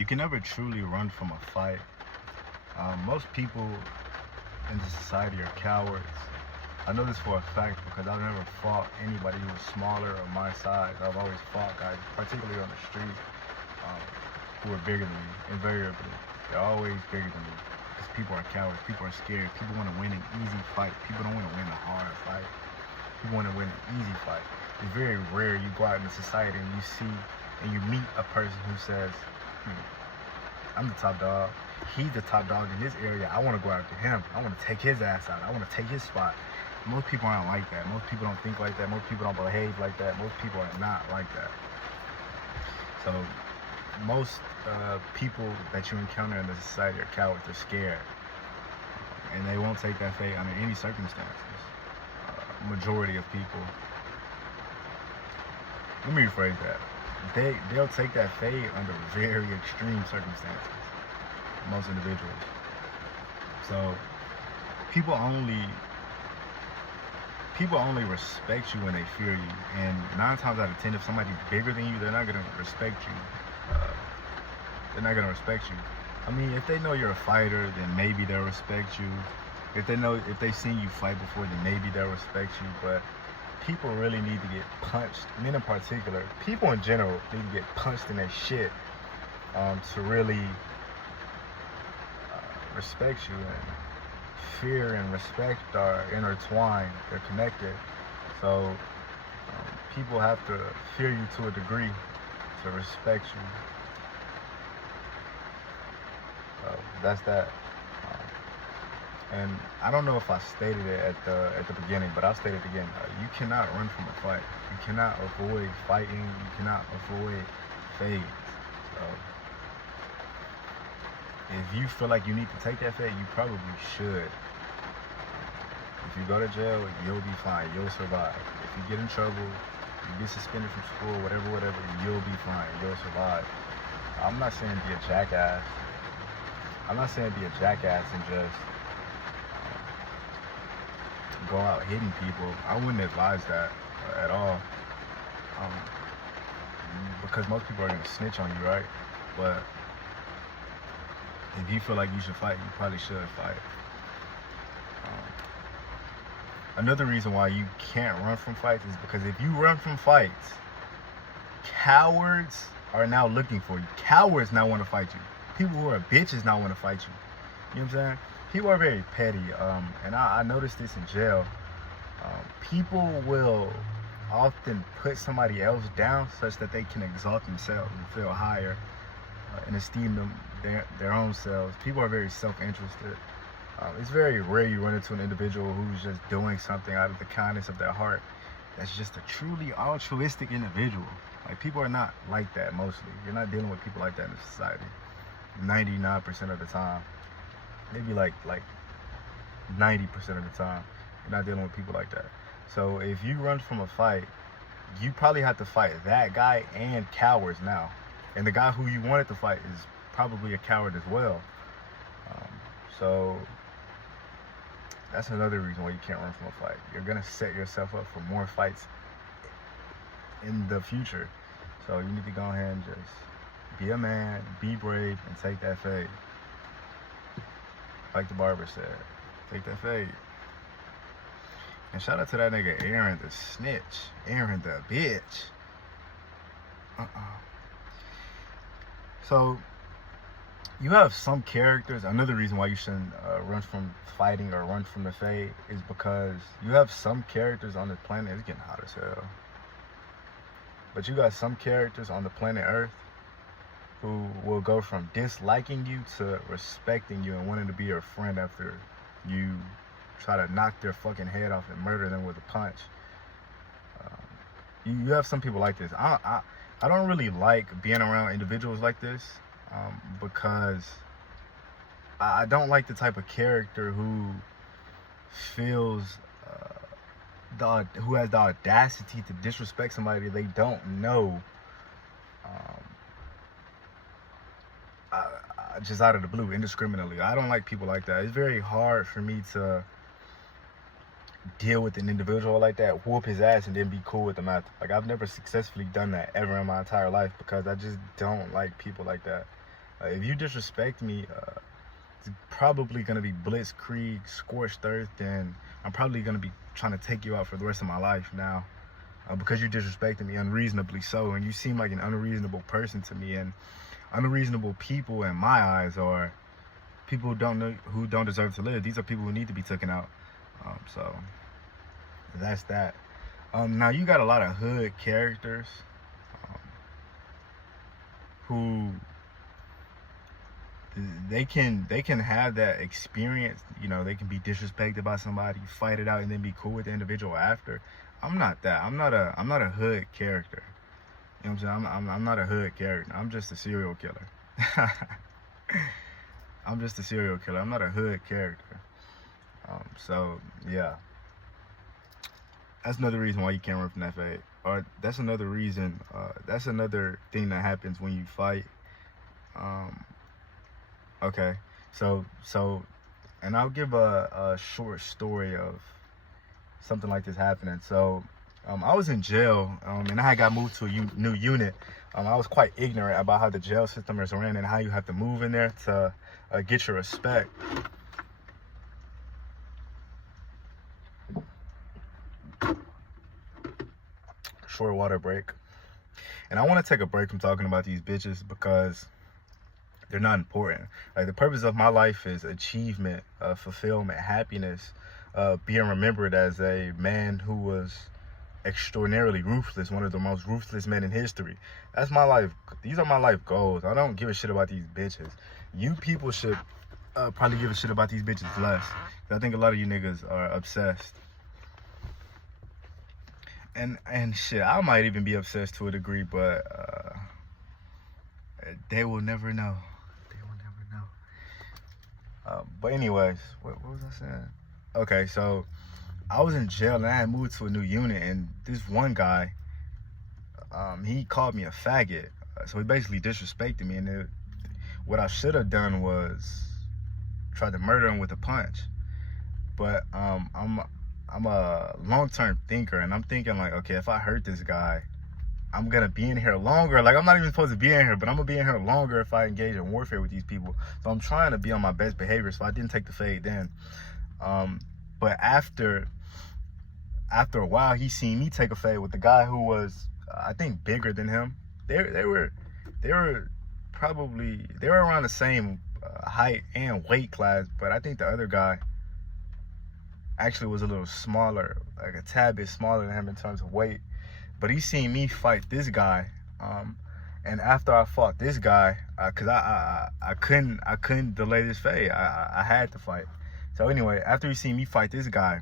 You can never truly run from a fight. Most people in the society are cowards. I know this for a fact because I've never fought anybody who was smaller or my size. I've always fought guys, particularly on the street, um, who are bigger than me, invariably. They're always bigger than me. Because people are cowards, people are scared, people want to win an easy fight. People don't want to win a hard fight. People want to win an easy fight. It's very rare you go out in society and you see and you meet a person who says, I'm the top dog. He's the top dog in this area. I want to go after him. I want to take his ass out. I want to take his spot. Most people aren't like that. Most people don't think like that. Most people don't behave like that. Most people are not like that. So most people that you encounter in the society are cowards. They're scared. And they won't take that fate under any circumstances. Majority of people. Let me rephrase that. They'll take that fade under very extreme circumstances. Most individuals. So people only respect you when they fear you. And 9 times out of 10, if somebody's bigger than you, they're not gonna respect you. They're not gonna respect you. I mean, if they know you're a fighter, then maybe they'll respect you. If they've seen you fight before, then maybe they'll respect you. But people really need to get punched. Men in particular, people in general need to get punched in their shit to really respect you. And fear and respect are intertwined. They're connected. So people have to fear you to a degree to respect you. So that's that. And I don't know if I stated it at the beginning, but I'll state it again. You cannot run from a fight. You cannot avoid fighting. You cannot avoid fades. So if you feel like you need to take that fade, you probably should. If you go to jail, you'll be fine. You'll survive. If you get in trouble, you get suspended from school, whatever, you'll be fine. You'll survive. I'm not saying be a jackass. I'm not saying be a jackass and just go out hitting people. I wouldn't advise that at all. Because most people are going to snitch on you, right? But if you feel like you should fight, you probably should fight. Another reason why you can't run from fights is because if you run from fights, cowards are now looking for you. Cowards now want to fight you. People who are bitches now want to fight you. You know what I'm saying? People are very petty, and I noticed this in jail. People will often put somebody else down such that they can exalt themselves and feel higher and esteem their own selves. People are very self-interested. It's very rare you run into an individual who's just doing something out of the kindness of their heart. That's just a truly altruistic individual. Like, people are not like that mostly. You're not dealing with people like that in society. 99% of the time. Maybe like 90% of the time, you're not dealing with people like that. So if you run from a fight, you probably have to fight that guy and cowards now. And the guy who you wanted to fight is probably a coward as well. So that's another reason why you can't run from a fight. You're gonna set yourself up for more fights in the future. So you need to go ahead and just be a man, be brave, and take that fade. Like the barber said, take that fade. And shout out to that nigga Aaron the snitch. Aaron the bitch. So you have some characters. Another reason why you shouldn't run from fighting or run from the fade is because you have some characters on the planet. It's getting hot as hell. But you got some characters on the planet Earth who will go from disliking you to respecting you and wanting to be your friend after you try to knock their fucking head off and murder them with a punch. You have some people like this. I don't really like being around individuals like this because I don't like the type of character who feels who has the audacity to disrespect somebody they don't know. Just out of the blue, indiscriminately. I don't like people like that. It's very hard for me to deal with an individual like that, whoop his ass, and then be cool with them after. Like, I've never successfully done that ever in my entire life because I just don't like people like that. If you disrespect me, it's probably gonna be blitzkrieg, scorched earth, and I'm probably gonna be trying to take you out for the rest of my life now, because you disrespected me unreasonably so, and you seem like an unreasonable person to me. And unreasonable people in my eyes are people who don't deserve to live. These are people who need to be taken out. So that's that. Now you got a lot of hood characters who they can have that experience. You know, they can be disrespected by somebody, fight it out, and then be cool with the individual after. I'm not that. I'm not a hood character. You know what I'm saying? I'm not a hood character. I'm just a serial killer. I'm just a serial killer. I'm not a hood character. So yeah, that's another reason why you can't run from that fade. Or that's another reason. That's another thing that happens when you fight. Okay, so and I'll give a short story of something like this happening. So I was in jail, and I got moved to a new unit. I was quite ignorant about how the jail system is ran and how you have to move in there to get your respect. Short water break. And I want to take a break from talking about these bitches because they're not important. Like, the purpose of my life is achievement, fulfillment, happiness, being remembered as a man who was extraordinarily ruthless, one of the most ruthless men in history. That's my life. These are my life goals. I don't give a shit about these bitches. You people should probably give a shit about these bitches less. I think a lot of you niggas are obsessed. And shit, I might even be obsessed to a degree, but they will never know. They will never know. But anyways, what was I saying? Okay, so I was in jail and I had moved to a new unit, and this one guy, he called me a faggot. So he basically disrespected me, and what I should have done was tried to murder him with a punch. But I'm a long-term thinker, and I'm thinking like, okay, if I hurt this guy, I'm gonna be in here longer. Like, I'm not even supposed to be in here, but I'm gonna be in here longer if I engage in warfare with these people. So I'm trying to be on my best behavior, so I didn't take the fade then. But after a while, he seen me take a fade with the guy who was, I think, bigger than him. They were around the same height and weight class, but I think the other guy actually was a little smaller, like a tad bit smaller than him in terms of weight. But he seen me fight this guy, and after I fought this guy, cause I couldn't delay this fade. I had to fight. So anyway, after he seen me fight this guy,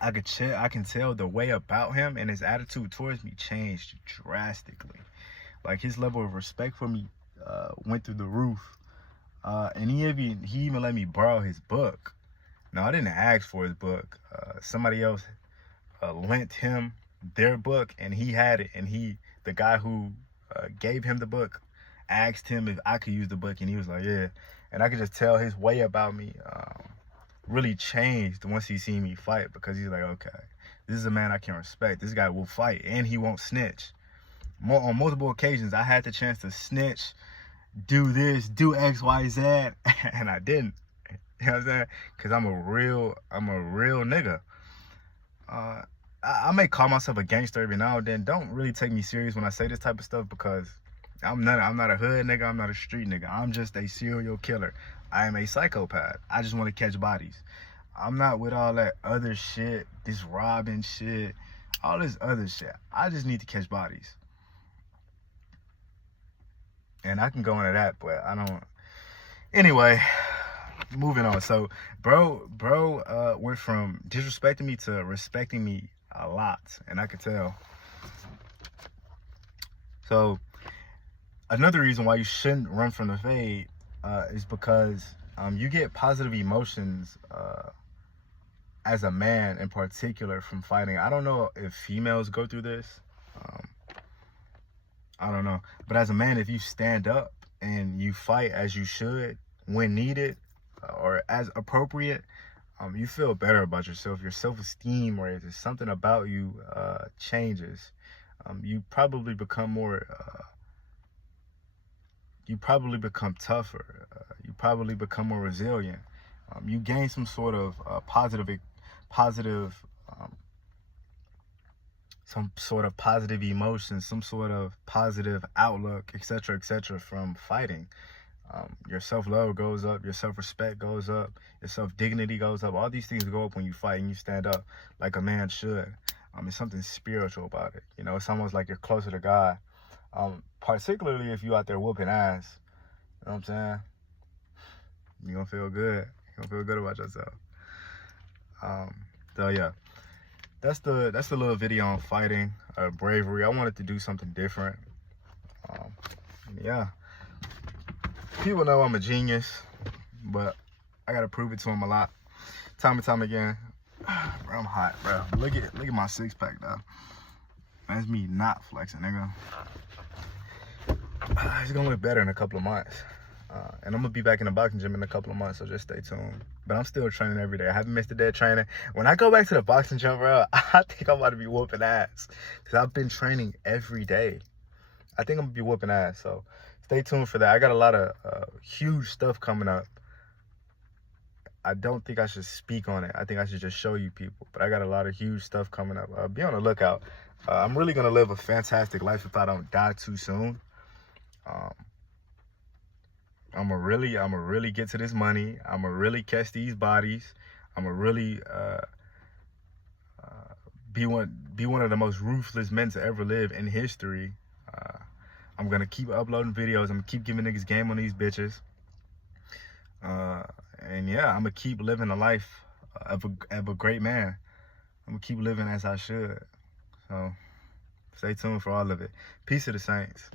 I can tell the way about him and his attitude towards me changed drastically. Like, his level of respect for me went through the roof, and he even let me borrow his book. Now, I didn't ask for his book. Somebody else lent him their book, and he had it. And the guy who gave him the book asked him if I could use the book, and he was like, yeah. And I could just tell his way about me really changed once he seen me fight, because he's like, okay, this is a man I can respect. This guy will fight, and he won't snitch. On multiple occasions, I had the chance to snitch, do this, do X, Y, Z, and I didn't. You know what I'm saying? Because I'm a real nigga. I may call myself a gangster every now and then. Don't really take me serious when I say this type of stuff, because I'm not a hood nigga. I'm not a street nigga. I'm just a serial killer. I am a psychopath. I just want to catch bodies. I'm not with all that other shit, this robbing shit, all this other shit. I just need to catch bodies. And I can go into that, but I don't. Anyway, moving on. So bro went from disrespecting me to respecting me a lot, and I could tell. So another reason why you shouldn't run from the fade is because you get positive emotions as a man in particular from fighting. I don't know if females go through this. I don't know. But as a man, if you stand up and you fight as you should when needed or as appropriate, you feel better about yourself. Your self-esteem raises. Something about you changes. You probably become more, you probably become tougher. You probably become more resilient. You gain some sort of positive, some sort of positive emotion, some sort of positive outlook, etc., from fighting. Your self-love goes up, your self-respect goes up, your self-dignity goes up. All these things go up when you fight and you stand up like a man should. It's something spiritual about it. You know, it's almost like you're closer to God. Particularly if you out there whooping ass. You know what I'm saying? You're gonna feel good. You're gonna feel good about yourself. So yeah, that's the little video on fighting, bravery. I wanted to do something different. Yeah. People know I'm a genius, but I gotta prove it to them a lot, time and time again. Bro, I'm hot, bro. Look at my six pack, though. That's me not flexing, nigga. It's gonna look better in a couple of months, and I'm gonna be back in the boxing gym in a couple of months, so just stay tuned. But I'm still training every day. I haven't missed a day of training. When I go back to the boxing gym, bro, I think I'm about to be whooping ass, because I've been training every day. I think I'm gonna be whooping ass, so stay tuned for that. I got a lot of huge stuff coming up. I don't think I should speak on it. I think I should just show you people. But I got a lot of huge stuff coming up. Be on the lookout. I'm really going to live a fantastic life if I don't die too soon. I'm gonna really get to this money. I'm gonna really catch these bodies. I'm gonna really be one of the most ruthless men to ever live in history. I'm gonna keep uploading videos. I'm gonna keep giving niggas game on these bitches. And yeah, I'm gonna keep living a life of a great man. I'm gonna keep living as I should. So stay tuned for all of it. Peace to the Saints.